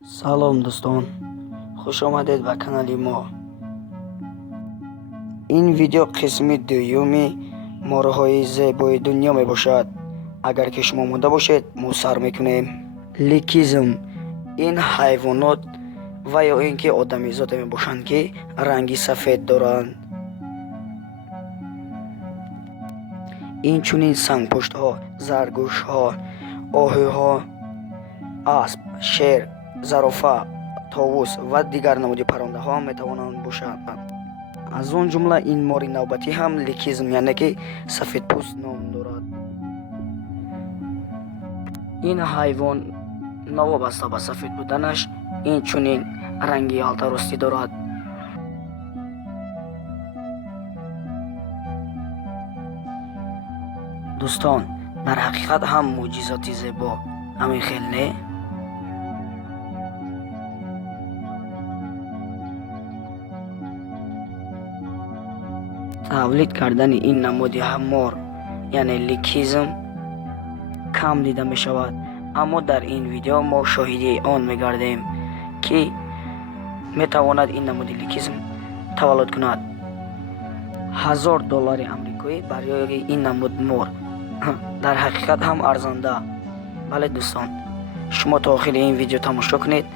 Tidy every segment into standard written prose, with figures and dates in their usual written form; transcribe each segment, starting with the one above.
салом дӯстон, хуш омадед ба канали мо. ин видео қисми дуюми морҳои зебои дунё мебошад. агар ки шумо монда бошед, мо сар мекунем. ликизм ин ҳайвонот ва ё ин ки одамизоде мебошанд ки ранги сафед доранд. инчунин сангпуштҳо, заргӯшҳо, оҳуҳо, асп, шер, зарофа, товус ва дигар намуди паррандаҳо ҳам метавонанд бошанд. аз он ҷумла ин мори навбатӣ ҳам ликизм яъне ки сафедпӯст ном дорад. ин ҳайвон новобаста ба сафед буданаш инчунин ранги ялтарустӣ дорад. дӯстон, дар ҳақиқат ҳам мӯъҷизоти зебо ҳамин хел не? тавлид кардани ин намуди мор яъне ликизм кам дида мешавад, аммо дар ин видео мо шоҳиди он мегардем ки метавонад ин намуди ликизм таваллуд кунад. $1000 амрикоӣ барои ин намуд мор дар ҳақиқат ҳам арзанда. бале дӯстон, шумо то охири ин видео тамошо кунед,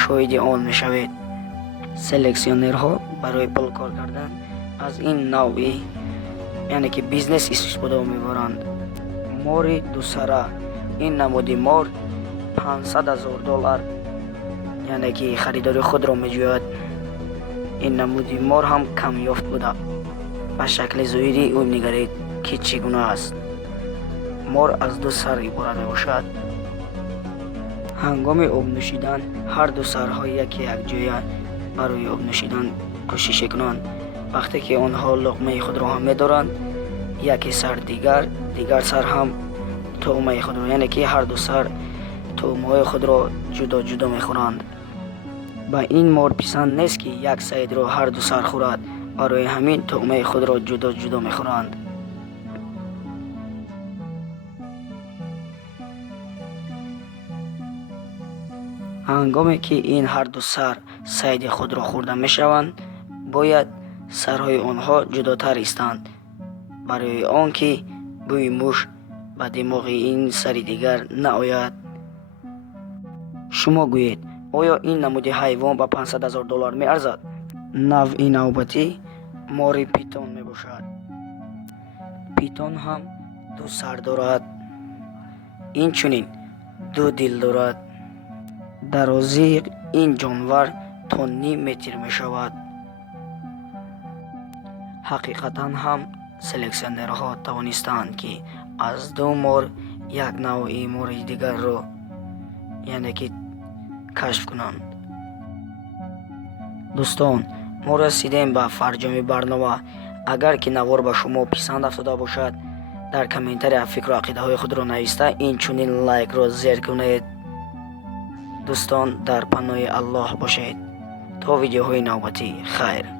шоҳиди он мешавед. селексионерҳо барои пул кор кардан аз ин навъи яъне ки бизнес истифода мебаранд. мори дусара ин намуди мор $500,000 яъне ки харидори худро меҷӯяд. ин намуди мор ҳам камёфт буда. ба шакли зоҳирӣ ӯ нигаред ки чӣ гуна аст. мор аз ду сар иборат мебошад. ҳангоми об нӯшидан ҳар ду сарҳо яке якҷоя барои об нӯшидан кӯшиш мекунанд. вақте ки онҳо луқмаи худро ҳам медоранд, яке сар дигар сар ҳам туъмаи худро, яъне ки ҳар ду сар туъмаҳои худро ҷудо ҷудо мехӯранд. ба ин мор писанд нест ки як саидро ҳар ду сар хӯрад, барои ҳамин туъмаи худро ҷудо ҷудо мехӯранд. ҳангоме ки ин ҳар ду сар саиди худро хӯрда мешаванд, бояд сарҳои онҳо ҷудотар истанд, барои он ки бӯи муш ба димоғи ин сари дигар наояд. шумо гӯед, оё ин намуди ҳайвон ба $500,000 меарзад? навъи навбатӣ мори питон мебошад. питон ҳам ду сар дорад, инчунин ду дил дорад. дарозии ин ҷонвар то ним метр мешавад. ҳақиқатан ҳам селексионерҳо тавонистанд ки аз ду мор як навъи мори дигарро яъне ки кашф кунанд. дӯстон, мо расидем ба фарҷоми барнома. агар ки навор ба шумо писанд афтода бошад, дар комментария фикру ақидаҳои худро нависта инчунин лайкро зер кунед. дӯстон, дар паноҳи аллоҳ бошед. то видеоҳои навбатӣ, хайр.